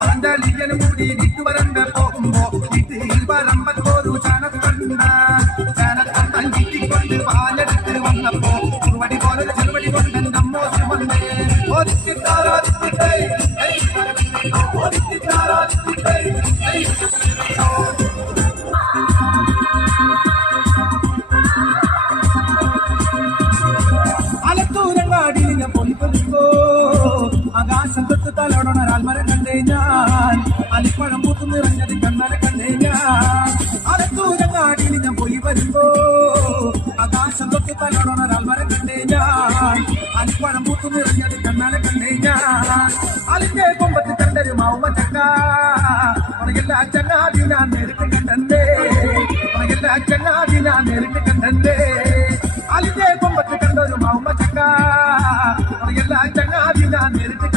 അന്തലിയനും കൂടി വിട്ടുവരണ്ട പോകുമ്പോ വീട്ടിൽ പറമ്പത്തോരു ചാനത്തൻ കിട്ടിക്കൊണ്ട് പാലെടുത്ത് വന്നപ്പോ കുറുവടി പോലെ ചെറുവടി കൊണ്ട് നമ്മോസ് വന്നേ ആലത്തൂരങ്ങാടി ഞാൻ പോയി പതുക്കോ ആകാശം തൊട്ട് തലോടണ ഒരാൾമരം കണ്ടേ ഞാൻ അലിപ്പഴം പൂത്തു നിറഞ്ഞത് കണ്ണാലെ കണ്ടേ ഞാൻ ആലത്തൂരങ്ങാടി ഞാൻ പോയി വരുമ്പോ ആകാശം തൊട്ട് തലോടണ ഒരാൾമരം കണ്ടേ ഞാൻ അലിപ്പഴം പൂത്തു നിറഞ്ഞത് കണ്ണാലെ കണ്ടേ ഞാൻ അതിന്റെ കൊമ്പത്ത് കണ്ടൊരു മാവുമ ചക്ക ഉണകല്ല ചങ്ങാതി ഞാൻ നേരിട്ട് കണ്ടേ ഉണകല്ല ചങ്ങാതി ഞാൻ നേരിട്ട് കണ്ടേ അതിന്റെ കൊമ്പത്ത് കണ്ടൊരു മാവുമ ചക്ക ഉണകല്ല ചങ്ങാതി ഞാൻ നേരിട്ട്